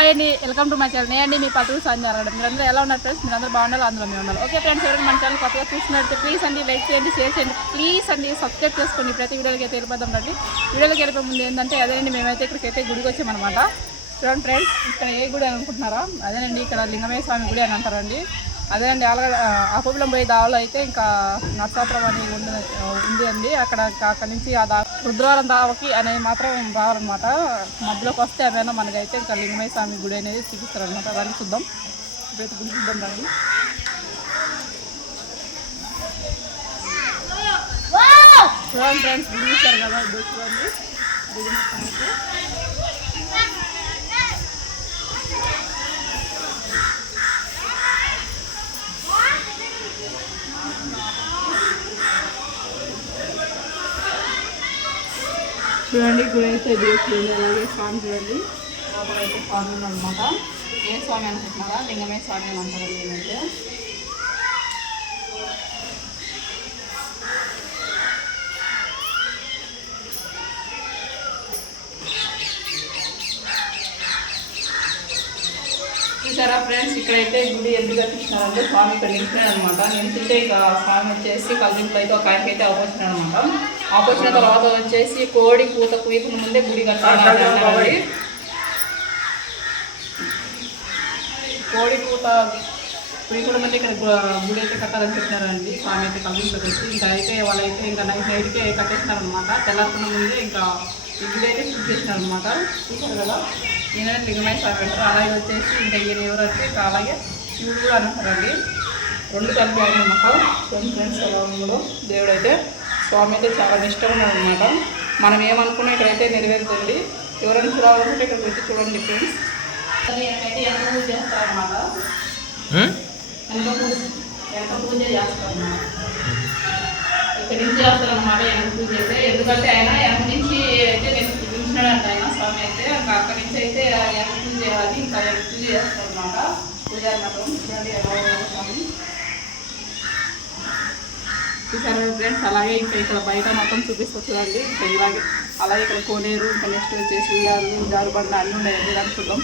Hi అండి, welcome to my channel. నేను మీ పల్లవి సంధ్య. మీరందరూ ఎలా ఉన్నారు ఫ్రెండ్స్? మీరందరూ బాగుండాలి, అందులో మేము ఉండాలి. ఓకే ఫ్రెండ్స్, ఎవరైనా మన ఛానల్ కొత్తగా చూసినట్టు ప్లీజ్ అండి లైక్ చేయండి, షేర్ చేయండి, ప్లీజ్ అండి సబ్స్క్రైబ్ చేసుకోండి. ప్రతి వీడియోకి అయితే వెళ్ళిపోదాం రండి. వీడియోకి వెళ్ళిపోయే ముందు ఏంటంటే అదేనండి, మేమైతే ఇక్కడికైతే గుడికి వచ్చామన్నమాట. చూడండి ఫ్రెండ్స్, ఇక్కడ ఏ గుడి అని అనుకుంటున్నారా? అదేనండి, ఇక్కడ లింగమయ్య స్వామి గుడి అని అంటారండి. అదేనండి, అలాగే అహోబిలం పోయే దావలో అయితే ఇంకా నర్సాపురం అని ఉంది అండి. అక్కడి నుంచి ఆ రుద్రవరం దావకి అనేది మాత్రం రావాలన్నమాట. మధ్యలోకి వస్తే ఏమైనా మనకైతే ఇంకా లింగమయ్య స్వామి గుడి అనేది చూపిస్తారనమాట. దాన్ని చూద్దాం, ఇప్పుడైతే గుడి చూద్దాం రండి. చూడండి ఫ్రెండ్స్, గుడి చూస్తారు కదా, ఇది చూడండి గుడి మొత్తం అయితే. చూడండి గుడి అయితే చూడండి. అలాగే స్వామి చూడండి, లోపలైతే స్వామి అనమాట. ఏ స్వామి అనుకుంటున్నారా? లింగమయ్య స్వామి అని అంటారు. నేనైతే చూసారా ఫ్రెండ్స్, ఇక్కడైతే గుడి ఎందుకు కట్టించినారంటే స్వామి ఇక్కడ నిలిచినాడు అనమాట. నిలిచితే ఇక స్వామి వచ్చేసి కల్పింపులో అయితే ఒక ఆయనకి అయితే ఆపోజినాడు అనమాట. ఆపోజిన తర్వాత వచ్చేసి కోడి పూత కుయ్యకుండా ముందే గుడి కట్టాలి. కోడి పూత కుయ్యకుండా ముందే ఇక్కడ గుడి అయితే కట్టాలని చెప్పినారండి. స్వామి అయితే కల్పింపులోకి వచ్చి ఇంకా అయితే వాళ్ళైతే ఇంకా నైట్కే కట్టేసినారనమాట. తెల్లారుకున్న ముందే ఇంకా ఈ గుడి అయితే పూజ చేసినారు అనమాట. చూసారు కదా, ఈయన లింగమయ్య స్వామి అంటారు. అలాగే వచ్చేసి ఇంకా ఈయన ఎవరంటే ఇంకా అలాగే శివుడు కూడా అంటారండి. రెండు కలిపి ఆయన అనమాట. ఫ్రెండ్స్ కూడా దేవుడు అయితే స్వామి అయితే చాలా నిష్టంగా అనమాట. మనం ఏమనుకున్నా ఇక్కడైతే నెరవేరుతుంది. ఎవరైనా చూడాలనుకుంటే ఇక్కడికి వచ్చి చూడండి ఫ్రెండ్స్. అది ఏమైతే ఎంత పూజ చేస్తారనమాట, ఎంత పూజ చేస్తారన్నమాట. ఇక్కడి నుంచి చేస్తారనమాట ఎంత పూజ అయితే. ఎందుకంటే ఆయన ఎంత నుంచి అయితే నేను చూపించినాడంట ఆయన స్వామి అయితే. ఇంకా అక్కడి నుంచి అయితే ఎంత పూజ చేయాలి, ఇంకా ఎంత పూజ చేస్తారనమాట. పూజారి మాత్రం చూడండి స్వామి చూసారు ఫ్రెండ్స్. అలాగే ఇంకా ఇక్కడ బయట మొత్తం చూపిస్తూ చూడండి. ఇంకా ఇలాగే అలాగే ఇక్కడ కోనేరు, ఇంకా నెక్స్ట్ వచ్చేసి ఉయ్యాలు, జారుబండ అన్నీ ఉన్నాయండి. దాన్ని చూద్దాం.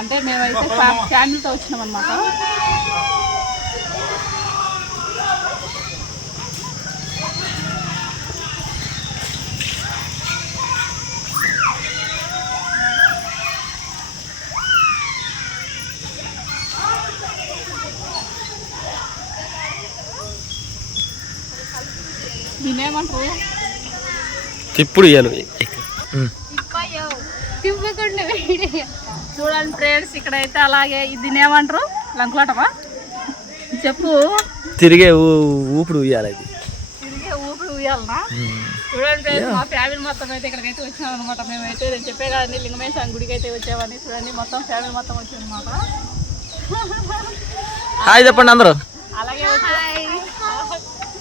అంటే మేమైతే ఫ్యామిలీతో వచ్చినాం అనమాట. దీనేమంటారు? ఇప్పుడు చూడండి ఫ్రెండ్స్, ఇక్కడైతే అలాగే దీనేమంటారు? లంకులాటమా చెప్పు. తిరిగే ఊపిరి ఉయ్యాలి. తిరిగే ఊపిరి ఉయ్యాలనా? చూడండి ఫ్రెండ్స్, మా ఫ్యామిలీ మొత్తం అయితే ఇక్కడికైతే వచ్చాం అనమాట. మేమైతే నేను చెప్పే కదండి లింగమయ్య స్వామి గుడికి అయితే వచ్చామని. చూడండి మొత్తం ఫ్యామిలీ మొత్తం వచ్చాం అనమాట. హాయ్ చెప్పండి అందరూ.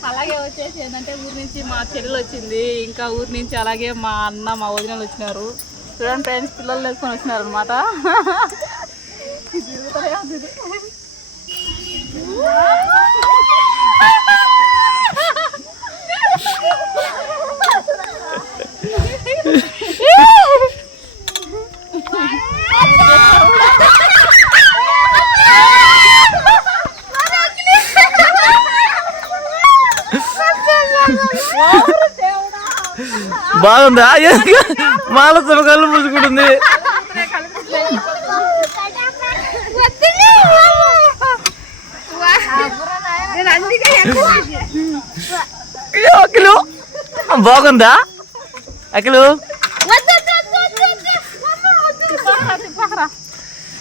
అలాగే వచ్చేసి ఏంటంటే ఊరి నుంచి మా చెల్లెలు వచ్చింది, ఇంకా ఊరి నుంచి అలాగే మా అన్న మా వదినలు వచ్చినారు. చూడండి ఫ్రెండ్స్, పిల్లలు వేసుకొని వచ్చినారు అనమాట. బాగుందా? మాల కళ్ళు పూసుకుంటుంది. అఖిలు బాగుందా? అఖిలు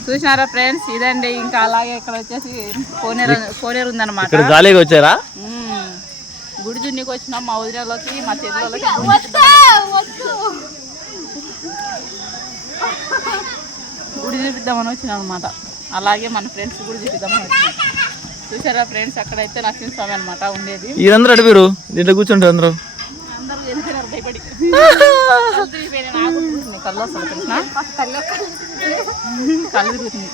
చూసినారా ఫ్రెండ్స్, ఇదండి. ఇంకా అలాగే ఇక్కడ వచ్చేసి కోనేరు ఉందన్నమాట. గాలిగా వచ్చారా? గుడి దున్నికి వచ్చినాం మా వదిలేళ్ళకి, మా చెల్లెళ్ళకి. గుడి చూపిద్దామని వచ్చినాం అనమాట. అలాగే మన ఫ్రెండ్స్ గుడి చూపిద్దామని వచ్చినాం. చూసారా ఫ్రెండ్స్, అక్కడైతే నరసింహస్వామి అనమాట ఉండేది. వీరందరూ అడిగారు దీంట్లో కూర్చుంటారు. అందరూ వెళ్ళిపోయినారు భయపడి. కళ్ళు వస్తుంది కృష్ణ, కళ్ళు తిరుగుతుంది.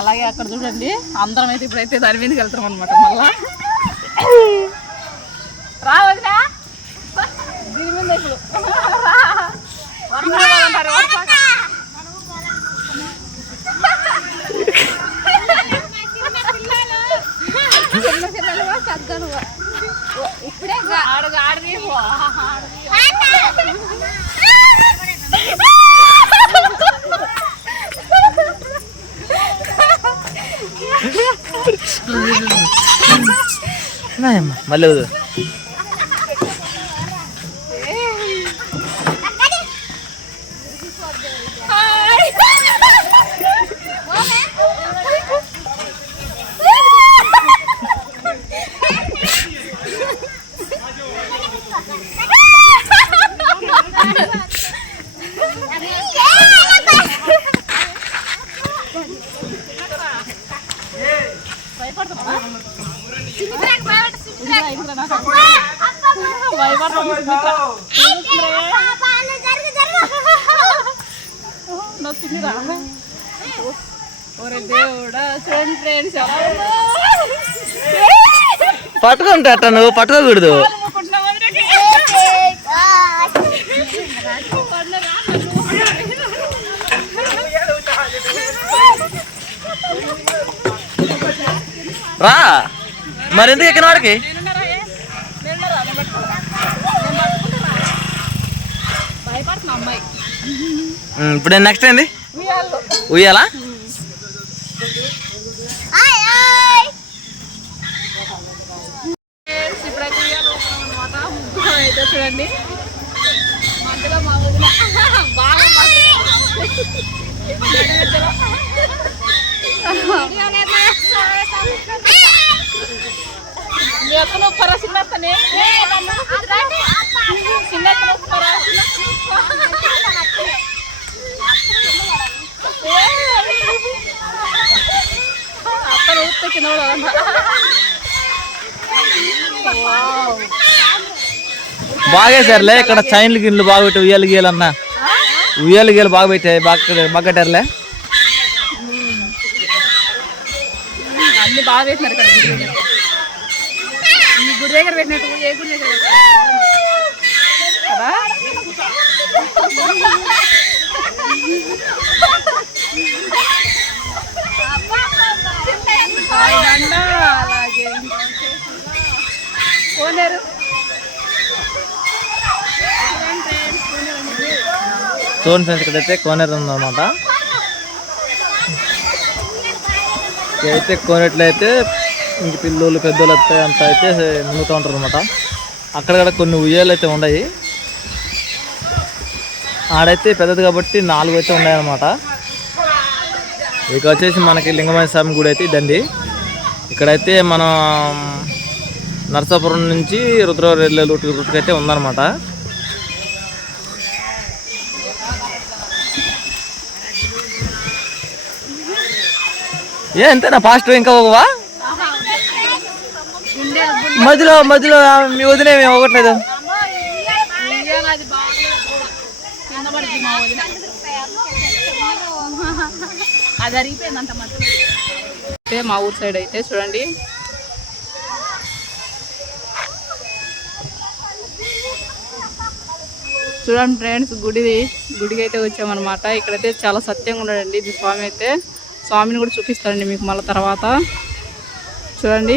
అలాగే అక్కడ చూడండి, అందరం అయితే ఇప్పుడైతే దాని మీదకి వెళ్తాం అనమాట. మళ్ళా రావద్దా దీని మీద ఉరుములు అంటారు ఇప్పుడే ఆడది మళ్ళీ వద్దు. నొప్పిందిరా ఒరే దేవుడా చూడండి ఫ్రెండ్స్ పట్టుకుంటే అట్ట నువ్వు పట్టుకోకూడదు. రా మరి ఎందుకు ఎక్కిన వాడికి భయపడుతున్నా అమ్మాయి. ఇప్పుడు నెక్స్ట్ ఏంది ఉయ్యాలా? ఇప్పుడైతే ఉయ్యాలన్నమాట. అయితే చూడండి మధ్యలో మా వదిన బాగా ఎక్కడ ఉప్పరా చిన్నతనే చిన్న ఉప్పరా అక్కడ ఊపితే కింద బాగా వేసారులే ఇక్కడ చైన్లు గిన్నెలు బాగా పెట్టి ఉయ్యాలు గీయాలన్నా ఉయ్యాలు గీయాలు బాగా పెట్టాయి బాగా కట్టారులే. అన్ని బాగా పెట్టినారు ఇక్కడ గుడి దగ్గర. ఈ గుడి దగ్గర పెట్టినట్టు ఏ గుడి దగ్గర కదా. అలాగే కోనేరు చూడండి ఫ్రెండ్స్ ఇక్కడైతే కోనేరు ఉందన్నమాట. అయితే కోనేట్లయితే ఇంక పిల్లలు పెద్దోళ్ళు అయితే అంత అయితే మునుగుతూ ఉంటారు అనమాట. అక్కడ కొన్ని ఉయ్యాలు అయితే ఉన్నాయి. ఆడైతే పెద్దది కాబట్టి 4 అయితే ఉన్నాయన్నమాట. ఇక వచ్చేసి మనకి లింగమయ్య స్వామి గుడి అయితే ఇదండి. ఇక్కడైతే మనం నరసాపురం నుంచి రుద్రవరం వెళ్ళే రూట్కి అయితే ఉందన్నమాట. ఎంతైనా ఫాస్ట్ ఇంకా పోవా? మధ్యలో మధ్యలో మీ వదిలే మేము పోగట్లేదు. అది అరిగిపోయిందంట అంటే మా ఊరు సైడ్ అయితే చూడండి చూడండి ఫ్రెండ్స్ గుడికి అయితే వచ్చామన్నమాట. ఇక్కడైతే చాలా సత్యంగా ఉన్నాడండి ఇది స్వామి అయితే. స్వామిని కూడా చూపిస్తానండి మీకు మళ్ళీ తర్వాత. చూడండి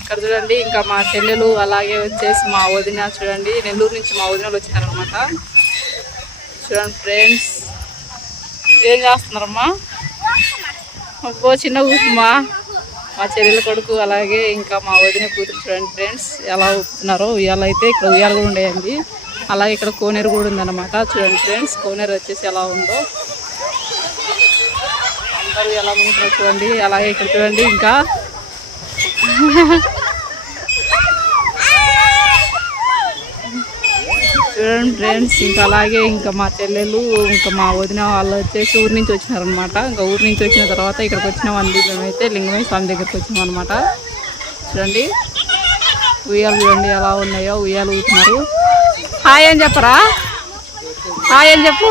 ఇక్కడ చూడండి ఇంకా మా చెల్లెలు అలాగే వచ్చేసి మా వదిన చూడండి నెల్లూరు నుంచి మా వదినలు వచ్చారనమాట. చూడండి ఫ్రెండ్స్ ఏం చేస్తున్నారమ్మా? అబ్బో చిన్న ఊపుమా మా చెల్లెల కొడుకు అలాగే ఇంకా మా వదిన కూతురు. చూడండి ఫ్రెండ్స్ ఎలా ఊపుతున్నారో. ఉయ్యాలు అయితే ఇక్కడ ఉయ్యాలు కూడా ఉండేయండి. అలాగే ఇక్కడ కోనేరు కూడా ఉందన్నమాట. చూడండి ఫ్రెండ్స్ కోనేరు వచ్చేసి ఎలా ఉందో అందరూ ఎలా ఉంటున్నారు చూడండి. అలాగే ఇక్కడ చూడండి ఇంకా చూడండి ఫ్రెండ్స్ ఇంకా అలాగే ఇంకా మా చెల్లెలు ఇంకా మా వదిన వాళ్ళు వచ్చేసి ఊరి నుంచి వచ్చినారనమాట. ఇంకా ఊరి నుంచి వచ్చిన తర్వాత ఇక్కడికి వచ్చినామండి మేమైతే లింగమయ్య స్వామి దగ్గరికి వచ్చినాం అనమాట. చూడండి ఉయ్యాలు చూడండి ఎలా ఉన్నాయో ఉయ్యాలు ఊతున్నారు. హాయ్ అని చెప్పరా? హాయ్ అని చెప్పు.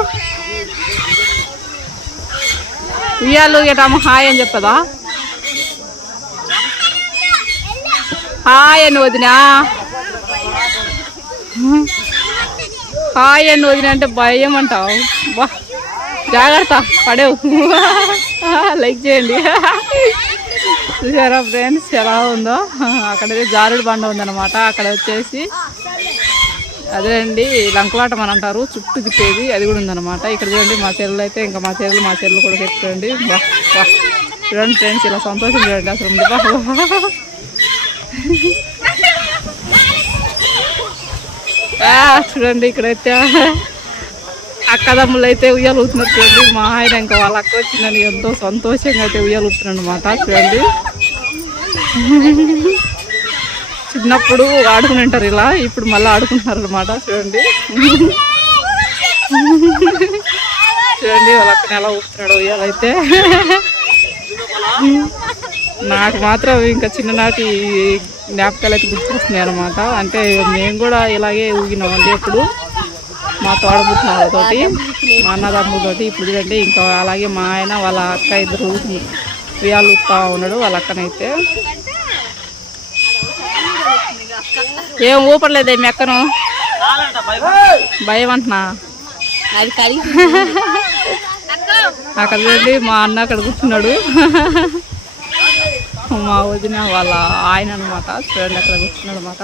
ఉయ్యాలు గేటాము హాయ్ అని చెప్పదా? హాయ్ అని వదినా, హాయ్ అని వదిన అంటే భయం అంటావు. బా జాగ్రత్త పడేవు. లైక్ చేయండి. చూసారా ఫ్రెండ్స్ ఎలా ఉందో. అక్కడ జారుడు బండ ఉందన్నమాట. అక్కడ వచ్చేసి అదే అండి లంకలాటం అని అంటారు, చుట్టూ తిప్పేది, అది కూడా ఉందన్నమాట. ఇక్కడ చూడండి మా చెల్లెలు అయితే ఇంకా మా చెల్లెలు కూడా చెప్తుంది. బా బా చూడండి ఫ్రెండ్స్, ఇలా సంతోషం చూడండి అసలు ఉంది. బా చూడండి ఇక్కడైతే అక్కదమ్ములు అయితే ఉయ్యాలు ఊతున్నారు చూడండి. మా ఆయన ఇంకా వాళ్ళ అక్క వచ్చిందని ఎంతో సంతోషంగా అయితే ఉయ్యాలు ఊపుతున్నాడు అనమాట. చూడండి చిన్నప్పుడు ఆడుకుని ఉంటారు ఇలా, ఇప్పుడు మళ్ళీ ఆడుకుంటున్నారు అనమాట. చూడండి చూడండి వాళ్ళ అక్కని ఎలా ఊపుతున్నాడు ఉయ్యాలైతే. నాకు మాత్రం ఇంకా చిన్ననాటి జ్ఞాపకాలు అయితే గుర్తొస్తున్నాయి అనమాట. అంటే మేము కూడా ఇలాగే ఊగినామండి ఎప్పుడు మా తోడబుట్టిన వాళ్ళతోటి, మా అన్నదమ్ములతోటి. ఇప్పుడు చూడండి ఇంకా అలాగే మా ఆయన వాళ్ళ అక్క ఇద్దరు ఉయ్యాలు ఊపుతా ఉన్నాడు వాళ్ళ అక్కనైతే. ఏం ఊపడలేదే మీ అక్కను? భయం అంటున్నా. అక్కడ చూడండి మా అన్న అక్కడ కూర్చున్నాడు. మా వదిన వాళ్ళ ఆయన అనమాట. చూడండి అక్కడ కూర్చున్నాడు అనమాట.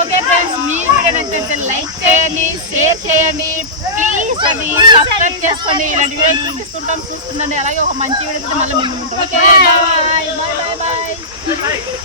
ఓకే ఫ్రెండ్స్, మీ వీడియో నచ్చితే లైక్ చేయండి, షేర్ చేయండి, ప్లీజ్ అది సబ్స్క్రైబ్ చేసుకోండి. ఇలాంటి వీడియోలు చూస్తుండండి. అలాగే ఒక మంచి వీడియో మళ్ళీ మేము ఉంటాం. Okay bye bye bye bye.